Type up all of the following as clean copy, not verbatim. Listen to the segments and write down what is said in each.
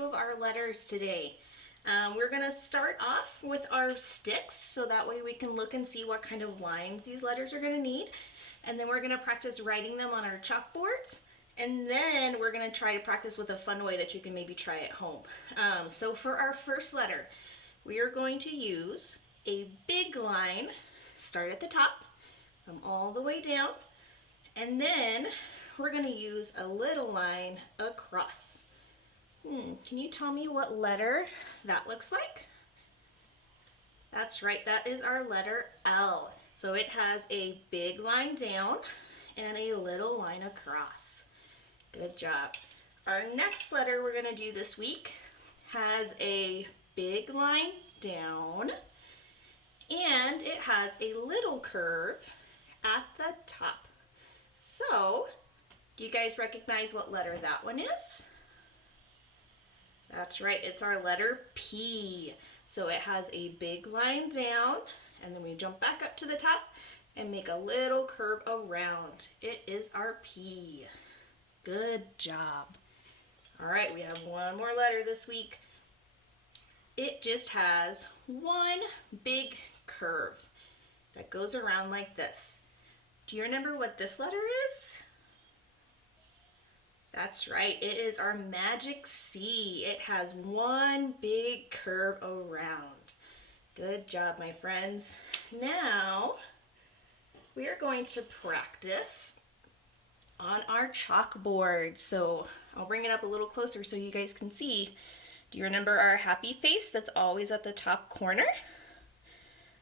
2 of our letters today. We're going to start off with our sticks so that way we can look and see what kind of lines these letters are going to need. And then we're going to practice writing them on our chalkboards. And then we're going to try to practice with a fun way that you can maybe try at home. So for our first letter, we are going to use a big line, start at the top, come all the way down, and then we're going to use a little line across. Can you tell me what letter that looks like? That's right, that is our letter L. So it has a big line down and a little line across. Good job. Our next letter we're going to do this week has a big line down and it has a little curve at the top. So, do you guys recognize what letter that one is? That's right, it's our letter P. So it has a big line down, and then we jump back up to the top and make a little curve around. It is our P. Good job. All right, we have one more letter this week. It just has one big curve that goes around like this. Do you remember what this letter is? That's right, it is our magic C. It has one big curve around. Good job, my friends. Now, we are going to practice on our chalkboard. So I'll bring it up a little closer so you guys can see. Do you remember our happy face that's always at the top corner?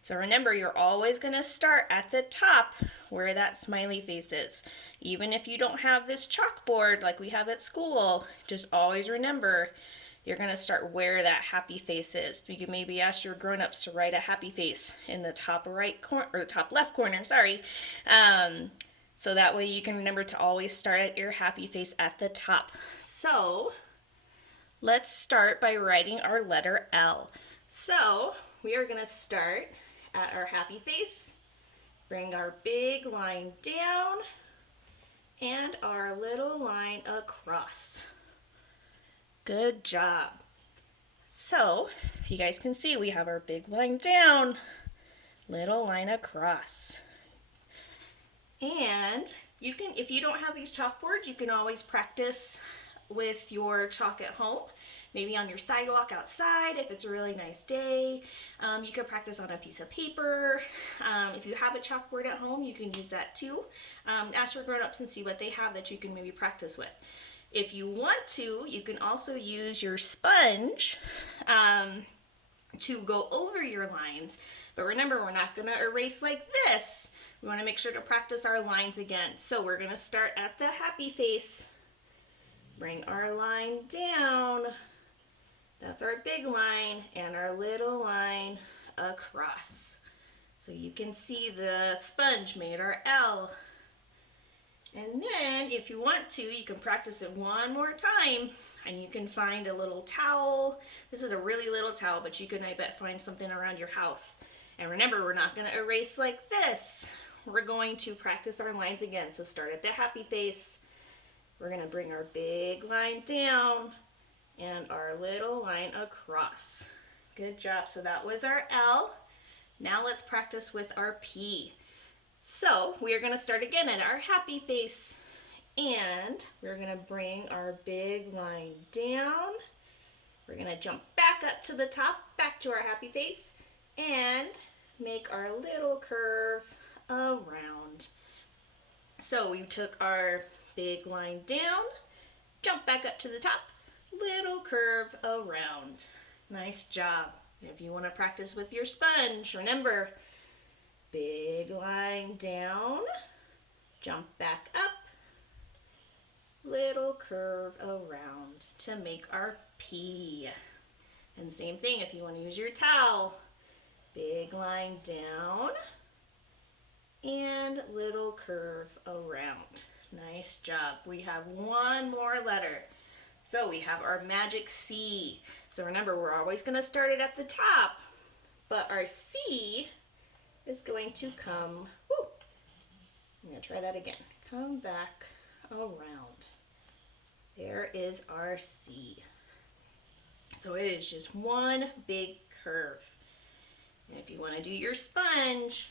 So remember, you're always going to start at the top where that smiley face is. Even if you don't have this chalkboard like we have at school, just always remember you're going to start where that happy face is. You can maybe ask your grown-ups to write a happy face in the top right corner, or the top left corner, sorry. So that way you can remember to always start at your happy face at the top. So let's start by writing our letter L. So we are going to start at our happy face, bring our big line down, and our little line across. Good job. So, if you guys can see, we have our big line down, little line across. And you can, if you don't have these chalkboards, you can always practice with your chalk at home. Maybe on your sidewalk outside if it's a really nice day. You can practice on a piece of paper. If you have a chalkboard at home, you can use that too. Ask your grown-ups and see what they have that you can maybe practice with. If you want to, you can also use your sponge to go over your lines. But remember, we're not going to erase like this. We want to make sure to practice our lines again. So we're going to start at the happy face. Bring our line down. That's our big line and our little line across. So you can see the sponge made our L. And then if you want to, you can practice it one more time and you can find a little towel. This is a really little towel, but you can, I bet, find something around your house. And remember, we're not going to erase like this. We're going to practice our lines again. So start at the happy face. We're going to bring our big line down and our little line across. Good job. So that was our L. Now let's practice with our P. So we are going to start again at our happy face. And we're going to bring our big line down. We're going to jump back up to the top, back to our happy face, and make our little curve around. So we took our big line down, jump back up to the top, little curve around. Nice job. If you want to practice with your sponge, remember, big line down, jump back up, little curve around to make our P. And same thing if you want to use your towel, big line down and little curve around. Nice job. We have one more letter. So we have our magic C. So remember, we're always going to start it at the top, but our C is going to come, I'm going to try that again. Come back around. There is our C. So it is just one big curve. And if you want to do your sponge,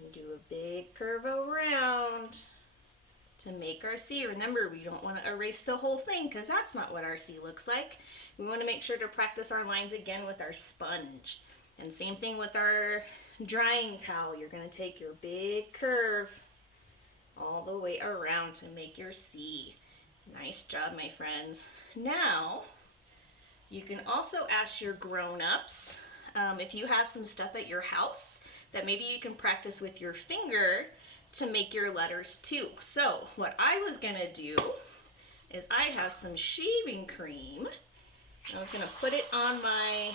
you do a big curve around to make our C. Remember, we don't want to erase the whole thing because that's not what our C looks like. We want to make sure to practice our lines again with our sponge. And same thing with our drying towel. You're going to take your big curve all the way around to make your C. Nice job, my friends. Now, you can also ask your grown-ups if you have some stuff at your house that maybe you can practice with your finger to make your letters too. So what I was gonna do is I have some shaving cream. I was gonna put it on my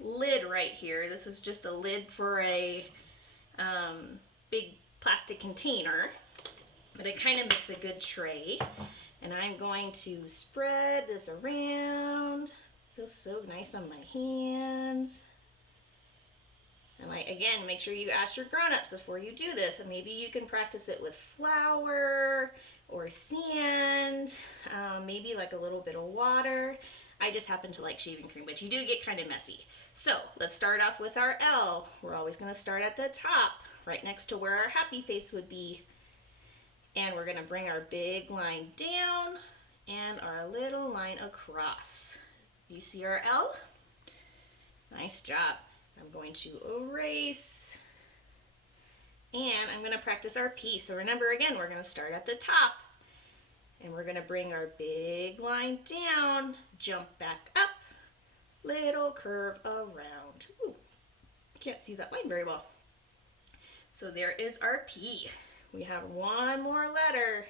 lid right here. This is just a lid for a big plastic container, but it kind of makes a good tray. And I'm going to spread this around. Feels so nice on my hands. And again, make sure you ask your grown-ups before you do this. And maybe you can practice it with flour or sand, maybe like a little bit of water. I just happen to like shaving cream, but you do get kind of messy. So let's start off with our L. We're always going to start at the top, right next to where our happy face would be. And we're going to bring our big line down and our little line across. You see our L? Nice job. I'm going to erase, and I'm going to practice our P. So remember, again, we're going to start at the top, and we're going to bring our big line down, jump back up, little curve around. Ooh, can't see that line very well. So there is our P. We have one more letter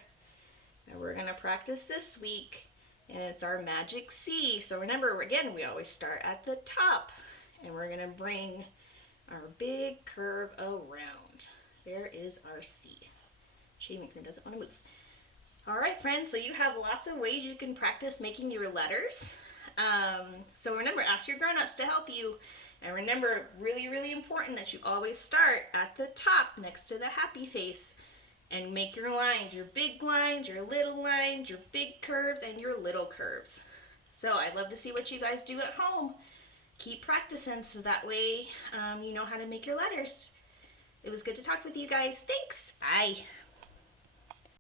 that we're going to practice this week, and it's our magic C. So remember, again, we always start at the top. And we're going to bring our big curve around. There is our C. Shaving cream doesn't want to move. All right, friends, so you have lots of ways you can practice making your letters. So remember, ask your grown-ups to help you. And remember, really, really important that you always start at the top next to the happy face and make your lines, your big lines, your little lines, your big curves, and your little curves. So I'd love to see what you guys do at home. Keep practicing so that way you know how to make your letters. It was good to talk with you guys. Thanks. Bye.